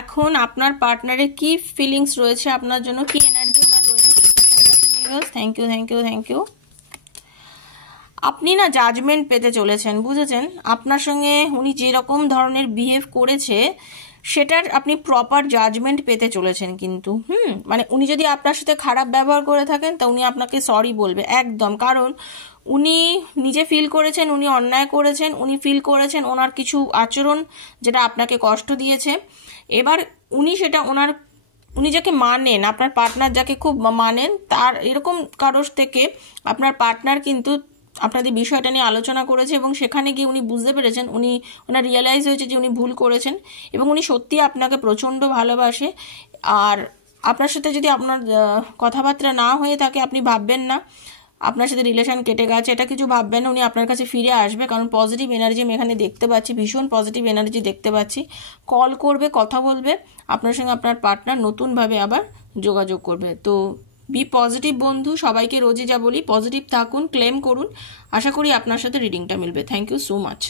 এখন আপনার পার্টনারের কি ফিলিংস রয়েছে আপনার জন্য, কি এনার্জি ওনার রয়েছে। Thank you thank you thank you. আপনি না জাজমেন্ট পেতে চলেছেন, বুঝেছেন? আপনার সঙ্গে উনি যেরকম ধরনের বিহেভ করেছে সেটার আপনি প্রপার জাজমেন্ট পেতে চলেছেন কিন্তু মানে উনি যদি আপনার সাথে খারাপ ব্যবহার করে থাকেন তা উনি আপনাকে সরি বলবে একদম, কারণ উনি নিজে ফিল করেছেন উনি অন্যায় করেছেন, উনি ফিল করেছেন ওনার কিছু আচরণ যেটা আপনাকে কষ্ট দিয়েছে। এবার উনি সেটা উনি যাকে মানেন, আপনার পার্টনার যাকে খুব মানেন, তার এরকম কারোর থেকে আপনার পার্টনার কিন্তু আপনাদের বিষয়টা নিয়ে আলোচনা করেছে এবং সেখানে গিয়ে উনি বুঝতে পেরেছেন, ওনার রিয়েলাইজ হয়েছে যে উনি ভুল করেছেন এবং উনি সত্যি আপনাকে প্রচণ্ড ভালোবাসে। আর আপনার সাথে যদি আপনার কথাবার্তা না হয়ে থাকে আপনি ভাববেন না আপনার সাথে রিলেশন কেটে গেছে, এটা কিছু ভাববেন না, উনি আপনার কাছে ফিরে আসবে, কারণ পজিটিভ এনার্জি আমি এখানে দেখতে পাচ্ছি, ভীষণ পজিটিভ এনার্জি দেখতে পাচ্ছি। কল করবে, কথা বলবে, আপনার সঙ্গে আপনার পার্টনার নতুনভাবে আবার যোগাযোগ করবে। তো বি পজিটিভ বন্ধু, সবাইকে রোজই যা বলি পজিটিভ থাকুন, ক্লেম করুন। আশা করি আপনার সাথে রিডিংটা মিলবে। Thank you so much.